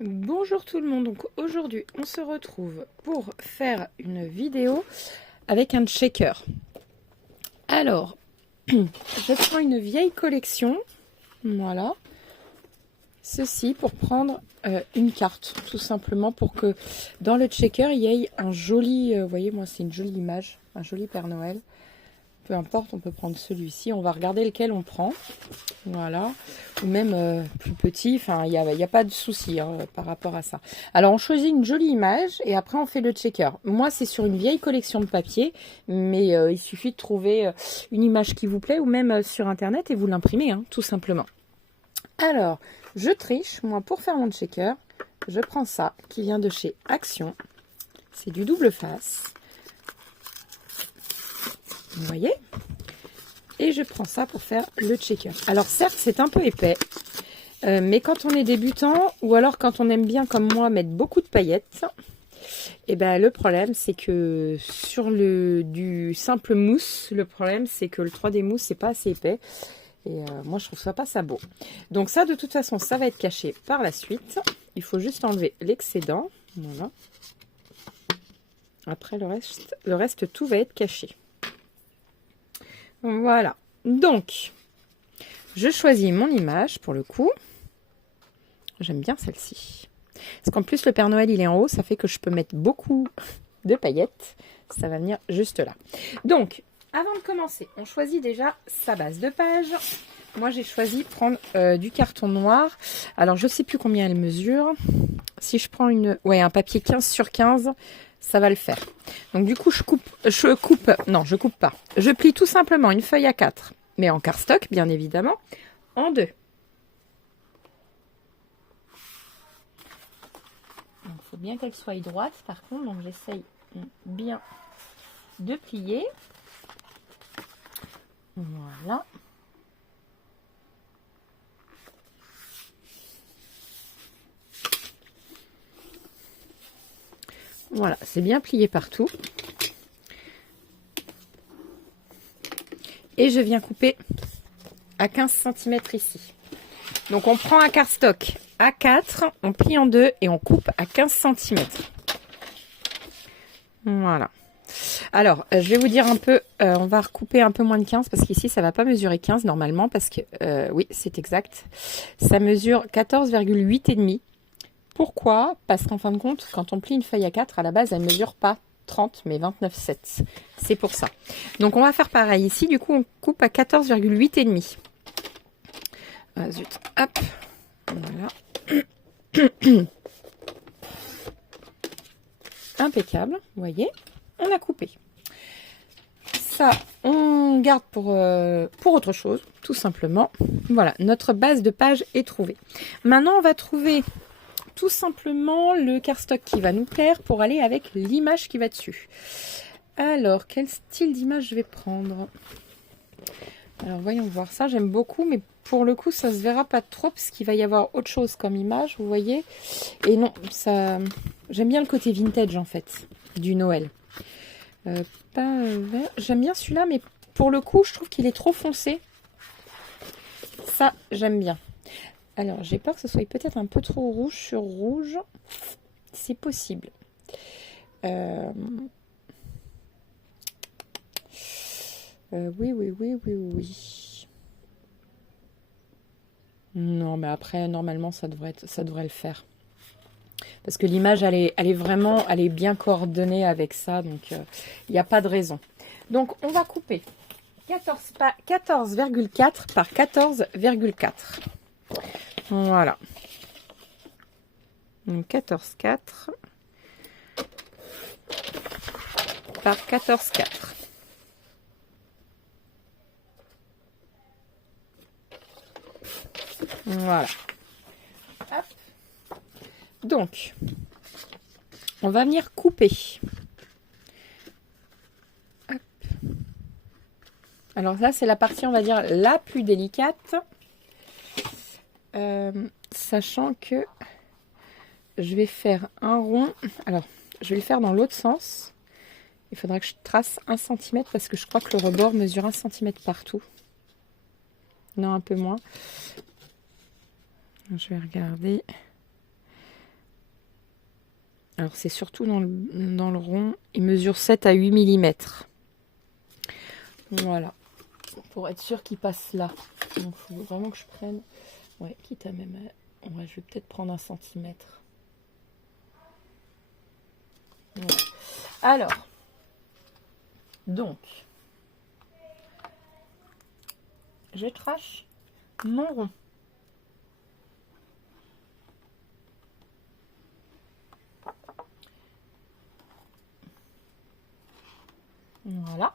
Bonjour tout le monde, donc aujourd'hui on se retrouve pour faire une vidéo avec un shaker. Alors, je prends une vieille collection, voilà, ceci pour prendre une carte, tout simplement pour que dans le shaker il y ait un joli, vous voyez moi c'est une jolie image, un joli Père Noël. Peu importe, on peut prendre celui-ci, on va regarder lequel on prend. Voilà, ou même plus petit, enfin il n'y a pas de souci par rapport à ça. Alors on choisit une jolie image et après on fait le checker. Moi c'est sur une vieille collection de papier, mais il suffit de trouver une image qui vous plaît ou même sur internet et vous l'imprimez, hein, tout simplement. Alors je triche, moi pour faire mon checker, je prends ça qui vient de chez Action, c'est du double face. Vous voyez? Et je prends ça pour faire le checker. Alors certes, c'est un peu épais, mais quand on est débutant, ou alors quand on aime bien, comme moi, mettre beaucoup de paillettes, et ben le problème, c'est que sur du simple mousse, le problème, c'est que le 3D mousse, c'est pas assez épais. Et moi, je trouve ça pas ça beau. Donc ça, de toute façon, ça va être caché par la suite. Il faut juste enlever l'excédent. Voilà. Après, le reste, tout va être caché. Voilà, donc je choisis mon image pour le coup. J'aime bien celle-ci. Parce qu'en plus le Père Noël il est en haut, ça fait que je peux mettre beaucoup de paillettes. Ça va venir juste là. Donc, avant de commencer, on choisit déjà sa base de page. Moi j'ai choisi de prendre du carton noir. Alors je ne sais plus combien elle mesure. Si je prends un papier 15 sur 15, ça va le faire. Donc du coup, je coupe pas. Je plie tout simplement une feuille A4, mais en cardstock, bien évidemment, en deux. Il faut bien qu'elle soit droite, par contre, donc j'essaye bien de plier. Voilà. Voilà, c'est bien plié partout. Et je viens couper à 15 cm ici. Donc on prend un cardstock A4, on plie en deux et on coupe à 15 cm. Voilà. Alors, je vais vous dire un peu, on va recouper un peu moins de 15 parce qu'ici ça va pas mesurer 15 normalement parce que, oui c'est exact, ça mesure 14,8 et demi. Pourquoi? Parce qu'en fin de compte, quand on plie une feuille A4, à la base, elle ne mesure pas 30, mais 29,7. C'est pour ça. Donc, on va faire pareil ici. Du coup, on coupe à 14,8 et demi. Ah, zut. Hop. Voilà. Impeccable. Vous voyez? On a coupé. Ça, on garde pour autre chose, tout simplement. Voilà, notre base de page est trouvée. Maintenant, on va trouver tout simplement le cardstock qui va nous plaire pour aller avec l'image qui va dessus. Alors, quel style d'image je vais prendre? Alors, voyons voir ça. J'aime beaucoup, mais pour le coup, ça se verra pas trop parce qu'il va y avoir autre chose comme image, vous voyez. Et non, ça, j'aime bien le côté vintage en fait du Noël. Pas vert. J'aime bien celui-là, mais pour le coup, je trouve qu'il est trop foncé. Ça, j'aime bien. Alors, j'ai peur que ce soit peut-être un peu trop rouge sur rouge. C'est possible. Oui. Non, mais après, normalement, ça devrait le faire. Parce que l'image, elle est bien coordonnée avec ça. Donc, il n'y a pas de raison. Donc, on va couper 14,4 par 14,4. Voilà. Donc 14,4 par 14,4. Voilà. Hop. Donc, on va venir couper. Hop. Alors là, c'est la partie, on va dire, la plus délicate. Sachant que je vais faire un rond. Alors, je vais le faire dans l'autre sens. Il faudra que je trace 1 cm parce que je crois que le rebord mesure 1 cm partout. Non, un peu moins. Je vais regarder. Alors c'est surtout dans le rond. Il mesure 7 à 8 mm. Voilà. Pour être sûr qu'il passe là. Donc il faut vraiment que je prenne... Ouais, quitte à même... Ouais, je vais peut-être prendre 1 centimètre. Voilà. Alors, donc, je trace mon rond. Voilà.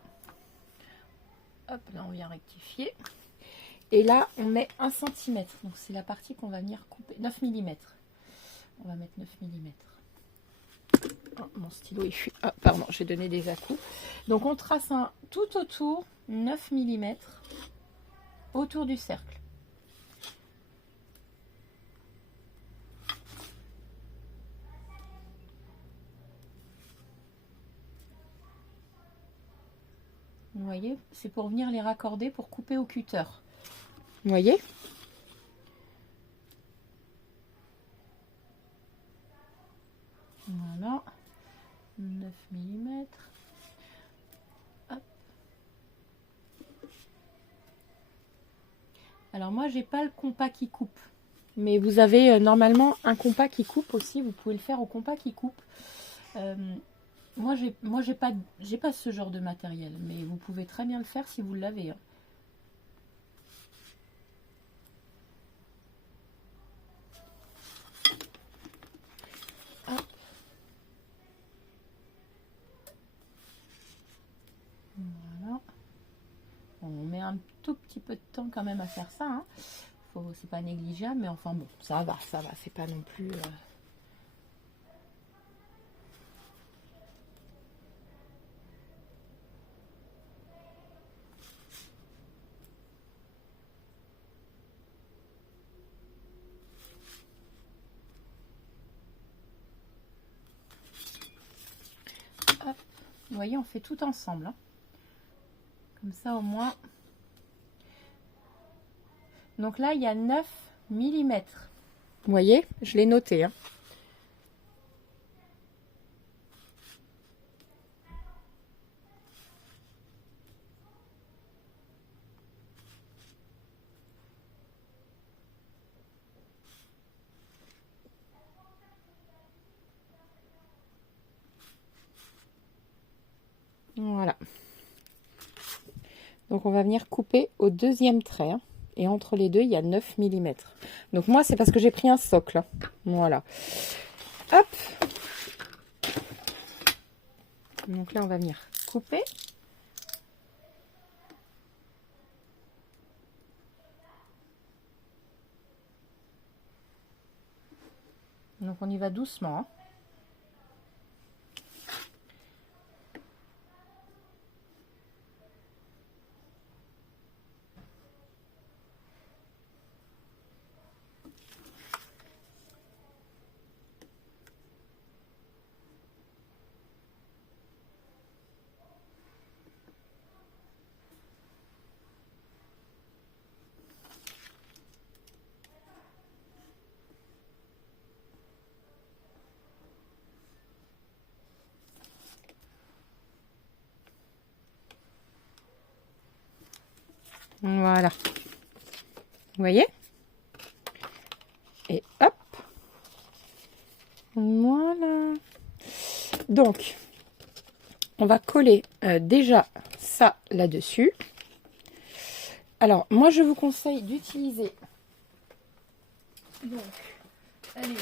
Hop, là on vient rectifier. Et là, on met 1 cm. Donc c'est la partie qu'on va venir couper. 9 mm. On va mettre 9 mm. Oh, mon stylo il fuit. Ah, pardon, j'ai donné des à-coups. Donc on trace un tout autour 9 mm autour du cercle. Vous voyez, c'est pour venir les raccorder pour couper au cutter. Vous voyez? Voilà. 9 mm. Hop. Alors moi, j'ai pas le compas qui coupe. Mais vous avez normalement un compas qui coupe aussi. Vous pouvez le faire au compas qui coupe. Moi, j'ai pas ce genre de matériel. Mais vous pouvez très bien le faire si vous l'avez. Hein. Hop. Voilà. Bon, on met un tout petit peu de temps quand même à faire ça. Hein. C'est pas négligeable, mais enfin bon, ça va. C'est pas non plus... Hop. Vous voyez, on fait tout ensemble. Hein. Comme ça, au moins... Donc là, il y a 9 mm. Vous voyez, je l'ai noté. Hein. Voilà. Donc on va venir couper au deuxième trait. Hein. Et entre les deux, il y a 9 mm. Donc moi, c'est parce que j'ai pris un socle. Hein. Voilà. Hop. Donc là, on va venir couper. Donc on y va doucement. Hein. Voilà. Vous voyez? Et hop. Voilà. Donc, on va coller déjà ça là-dessus. Alors, moi, je vous conseille d'utiliser... Donc, allez où?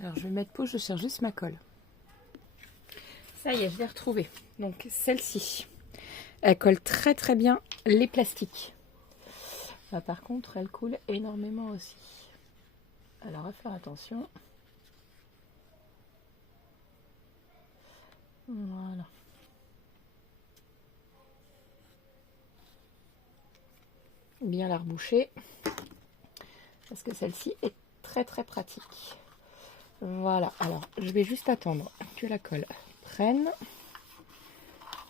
Alors, je vais mettre pause, je cherche juste ma colle. Ça y est, je l'ai retrouvée. Donc, celle-ci, elle colle très très bien les plastiques. Là, par contre, elle coule énormément aussi. Alors, à faire attention. Voilà. Bien la reboucher. Parce que celle-ci est très très pratique. Voilà. Alors, je vais juste attendre que la colle prenne.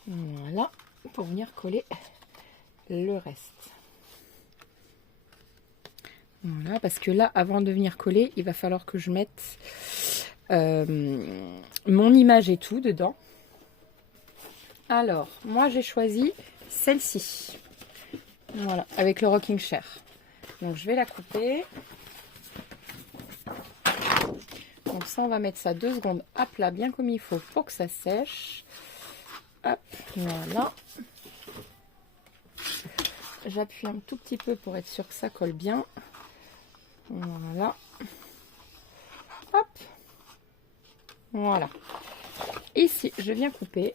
Voilà, pour venir coller le reste. Voilà, parce que là, avant de venir coller, il va falloir que je mette mon image et tout dedans. Alors, moi j'ai choisi celle-ci. Voilà, avec le rocking chair. Donc je vais la couper. Donc ça, on va mettre ça 2 secondes à plat, bien comme il faut, pour que ça sèche. Hop, voilà. J'appuie un tout petit peu pour être sûr que ça colle bien. Voilà. Hop. Voilà. Ici, je viens couper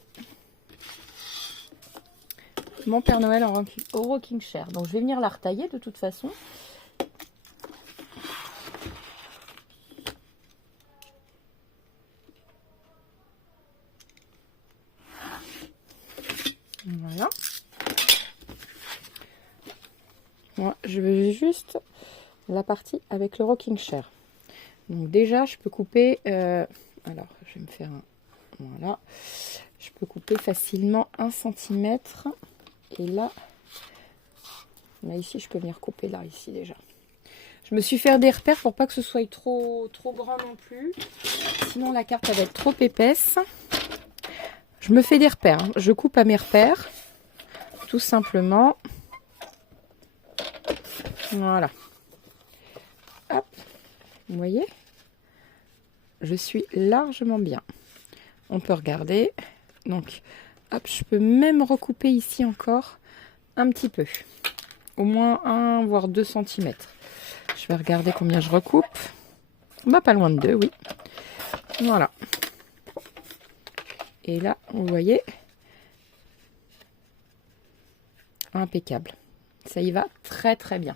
mon Père Noël au rocking chair. Donc, je vais venir la retailler de toute façon. Voilà. Moi, je veux juste la partie avec le rocking chair. Donc, déjà, je peux couper... alors, je vais me faire un... Voilà. Je peux couper facilement 1 cm. Et là, ici, je peux venir couper là, ici déjà. Je me suis fait des repères pour pas que ce soit trop grand non plus. Sinon, la carte elle va être trop épaisse. Je me fais des repères. Hein. Je coupe à mes repères. Tout simplement. Voilà. Hop. Vous voyez? Je suis largement bien. On peut regarder. Donc, hop, je peux même recouper ici encore un petit peu. Au moins 1 voire 2 cm. Je vais regarder combien je recoupe. Bah, pas loin de 2, oui. Voilà. Et là, vous voyez, impeccable. Ça y va très très bien.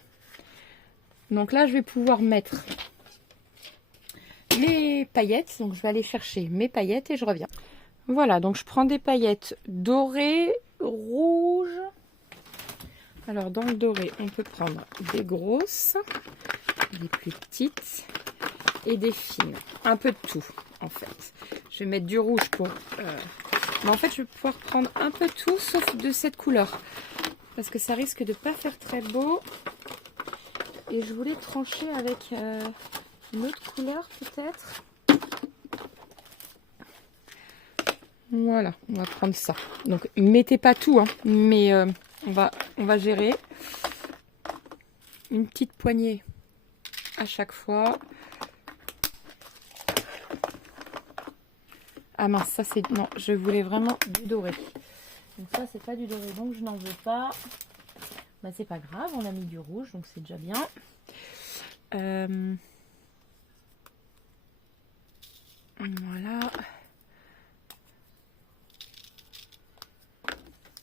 Donc là, je vais pouvoir mettre mes paillettes. Donc je vais aller chercher mes paillettes et je reviens. Voilà, donc je prends des paillettes dorées, rouges. Alors dans le doré, on peut prendre des grosses, des plus petites et des fines. Un peu de tout en fait. Je vais mettre du rouge pour... Mais en fait, je vais pouvoir prendre un peu tout sauf de cette couleur. Parce que ça risque de pas faire très beau. Et je voulais trancher avec une autre couleur peut-être. Voilà, on va prendre ça. Donc, mettez pas tout, hein, mais on va gérer. Une petite poignée à chaque fois. Ah mince, ça c'est... Non, je voulais vraiment du doré. Donc ça, c'est pas du doré, donc je n'en veux pas. Bah, c'est pas grave, on a mis du rouge, donc c'est déjà bien. Voilà.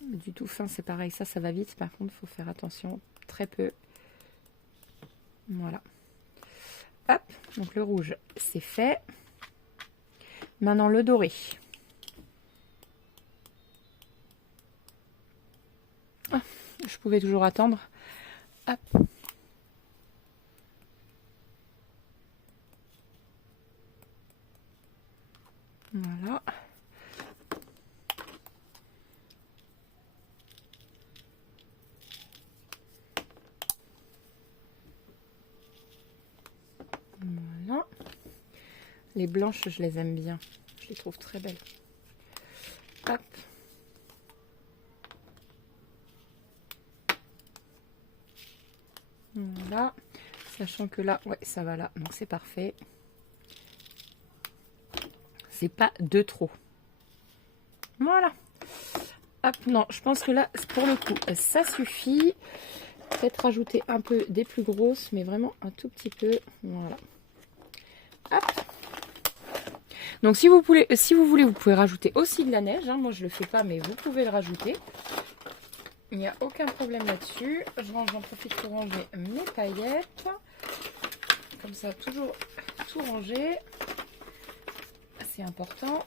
Du tout fin, c'est pareil. Ça va vite. Par contre, il faut faire attention. Très peu. Voilà. Hop. Donc, le rouge, c'est fait. Maintenant, le doré. Ah, je pouvais toujours attendre. Hop. Voilà. Voilà. Les blanches, je les aime bien. Je les trouve très belles. Hop. Voilà. Sachant que là, ouais, ça va là. Donc, c'est parfait. C'est pas de trop. Voilà. Hop, non, je pense que là, pour le coup, ça suffit. Peut-être rajouter un peu des plus grosses, mais vraiment un tout petit peu. Voilà. Hop. Donc, si vous voulez, vous pouvez rajouter aussi de la neige. Hein. Moi, je le fais pas, mais vous pouvez le rajouter. Il n'y a aucun problème là-dessus. J'en profite pour ranger mes paillettes. Comme ça, toujours tout ranger. C'est important.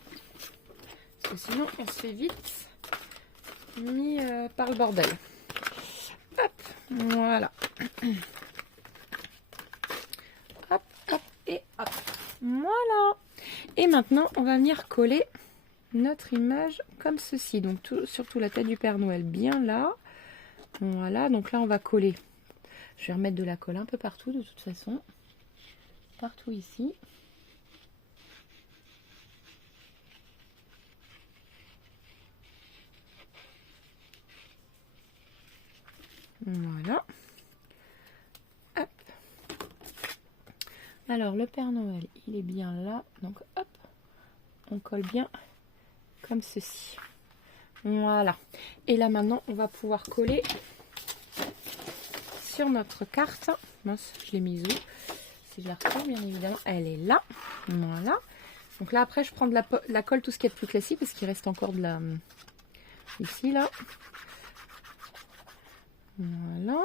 Parce que sinon, on se fait vite mis par le bordel. Hop, voilà. Hop, hop et hop. Voilà. Et maintenant, on va venir coller notre image comme ceci. Donc surtout la tête du Père Noël bien là. Voilà, donc là on va coller. Je vais remettre de la colle un peu partout de toute façon. Partout ici. Voilà. Hop. Alors le Père Noël, il est bien là. Donc hop, on colle bien comme ceci. Voilà. Et là maintenant, on va pouvoir coller sur notre carte. Mince, je l'ai mise où? Si je la retrouve, bien évidemment, elle est là. Voilà. Donc là, après, je prends de la colle, tout ce qui est plus classique, parce qu'il reste encore de la... Ici, là. Voilà.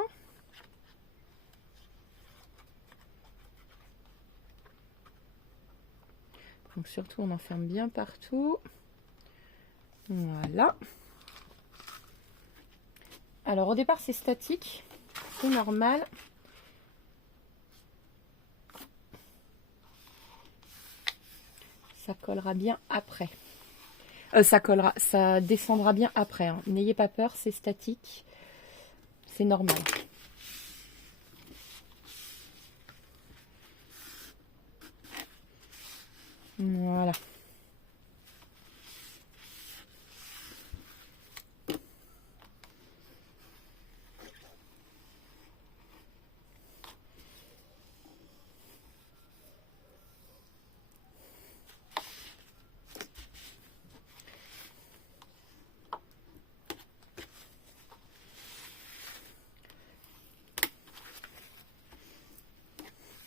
Donc surtout, on enferme bien partout. Voilà. Alors, au départ, c'est statique. C'est normal. Ça collera bien après. Ça descendra bien après. Hein. N'ayez pas peur, c'est statique. C'est normal. Voilà.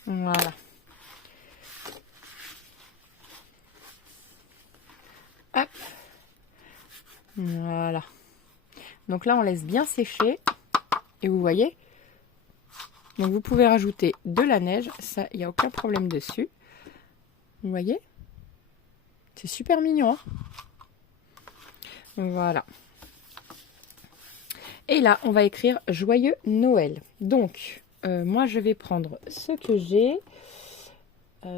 Voilà. Hop. Voilà. Donc là, on laisse bien sécher. Et vous voyez, donc vous pouvez rajouter de la neige. Ça, il n'y a aucun problème dessus. Vous voyez? C'est super mignon. Hein, voilà. Et là, on va écrire Joyeux Noël. Donc, moi, je vais prendre ce que j'ai.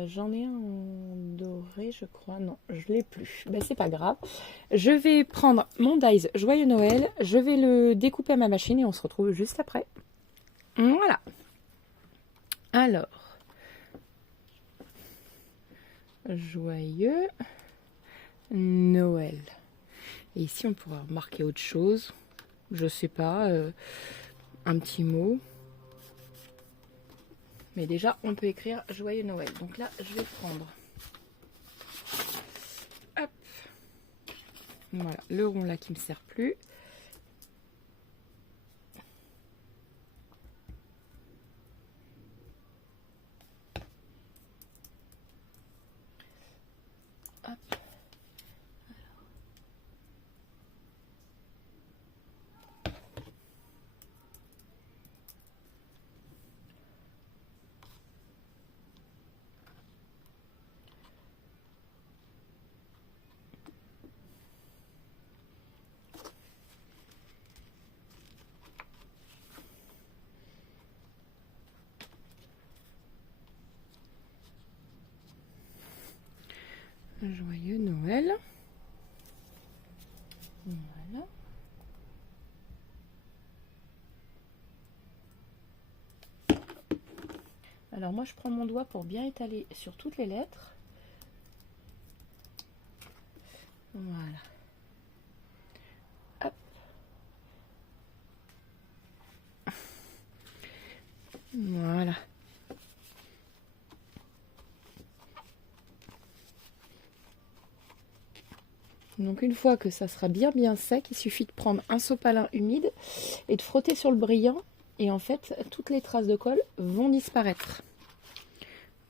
J'en ai un en doré, je crois. Non, je l'ai plus. Ben, c'est pas grave. Je vais prendre mon dies Joyeux Noël. Je vais le découper à ma machine et on se retrouve juste après. Voilà. Alors, Joyeux Noël. Et ici, on pourra marquer autre chose. Je sais pas, un petit mot. Mais déjà, on peut écrire Joyeux Noël. Donc là, je vais prendre... Hop. Voilà, le rond là qui ne me sert plus. Hop. Joyeux Noël. Voilà. Alors moi je prends mon doigt pour bien étaler sur toutes les lettres. Voilà. Hop. Voilà. Donc une fois que ça sera bien sec, il suffit de prendre un sopalin humide et de frotter sur le brillant. Et en fait, toutes les traces de colle vont disparaître.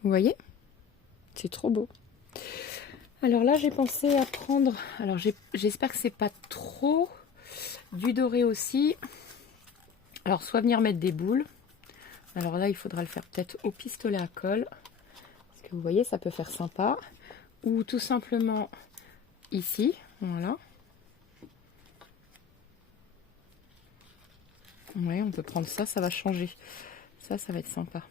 Vous voyez? C'est trop beau. Alors là, j'ai pensé à prendre... Alors j'espère que c'est pas trop du doré aussi. Alors soit venir mettre des boules. Alors là, il faudra le faire peut-être au pistolet à colle. Parce que vous voyez, ça peut faire sympa. Ou tout simplement... ici, voilà. Oui, on peut prendre ça, ça va changer. Ça va être sympa.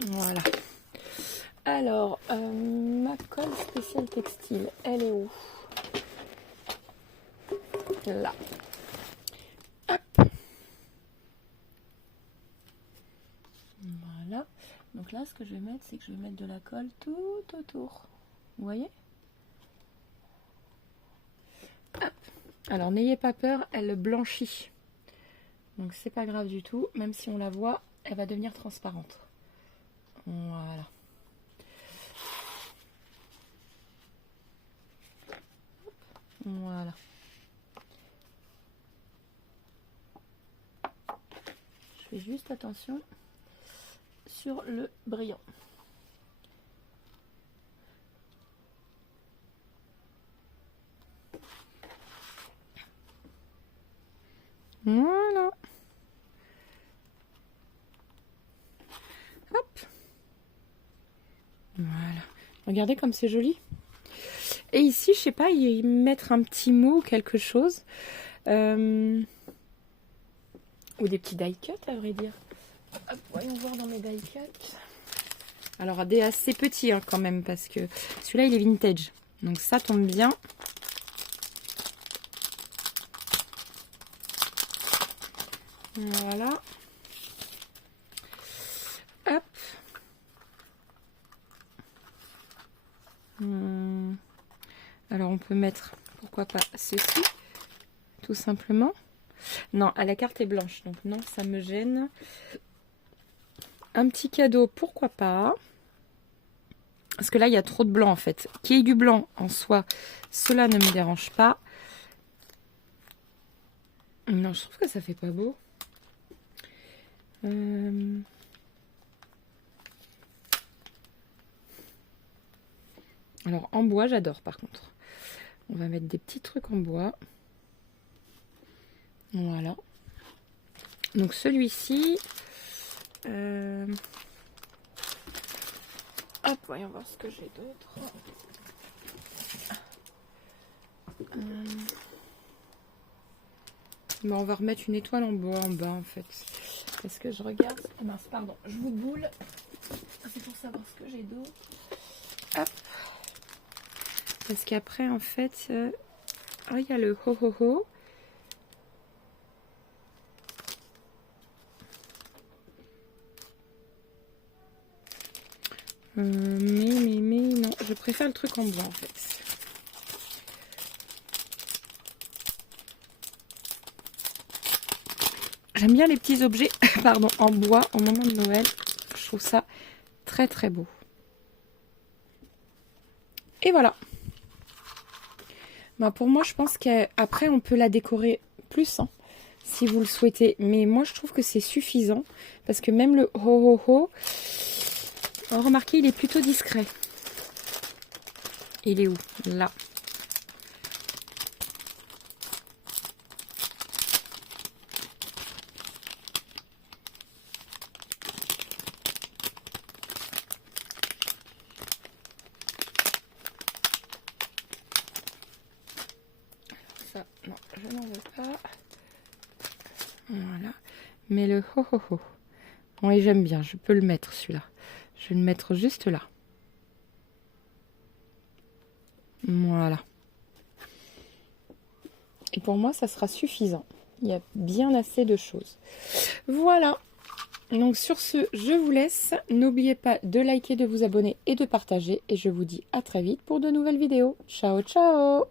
Voilà. Alors, ma colle spéciale textile, elle est où? Là. Hop. Voilà. Donc là, ce que je vais mettre, c'est que je vais mettre de la colle tout autour. Vous voyez? Hop. Alors, n'ayez pas peur, elle blanchit. Donc, c'est pas grave du tout. Même si on la voit, elle va devenir transparente. Voilà. Voilà. Je fais juste attention sur le brillant. Voilà. Hop. Voilà. Regardez comme c'est joli. Et ici, je sais pas, y mettre un petit mot ou quelque chose. Ou des petits die cuts, à vrai dire. Hop, voyons voir dans mes die cuts. Alors, des assez petits hein, quand même, parce que celui-là, il est vintage. Donc ça tombe bien. Voilà. Hop. Alors, on peut mettre, pourquoi pas, ceci, tout simplement. Non, à la carte est blanche, donc non, ça me gêne. Un petit cadeau, pourquoi pas. Parce que là, il y a trop de blanc, en fait. Qu'il y ait du blanc en soi, cela ne me dérange pas. Non, je trouve que ça fait pas beau. Alors, en bois, j'adore, par contre. On va mettre des petits trucs en bois. Voilà. Donc, celui-ci... Hop, voyons voir ce que j'ai d'autre. Bon, on va remettre une étoile en bois en bas en fait. Parce que je regarde. Oh mince, pardon, je vous boule. C'est pour savoir ce que j'ai d'autre. Hop. Parce qu'après en fait. Oh, il y a le ho ho ho. Mais non, je préfère le truc en bois en fait. J'aime bien les petits objets pardon, en bois au moment de Noël. Je trouve ça très très beau. Et voilà. Ben pour moi, je pense qu'après, on peut la décorer plus, hein, si vous le souhaitez. Mais moi, je trouve que c'est suffisant. Parce que même le ho ho ho, remarquez, il est plutôt discret. Il est où? Là. Ça, non, je n'en veux pas. Voilà. Mais le ho ho ho. Oui, j'aime bien. Je peux le mettre, celui-là. Je vais le mettre juste là. Voilà. Et pour moi, ça sera suffisant. Il y a bien assez de choses. Voilà. Donc sur ce, je vous laisse. N'oubliez pas de liker, de vous abonner et de partager. Et je vous dis à très vite pour de nouvelles vidéos. Ciao, ciao!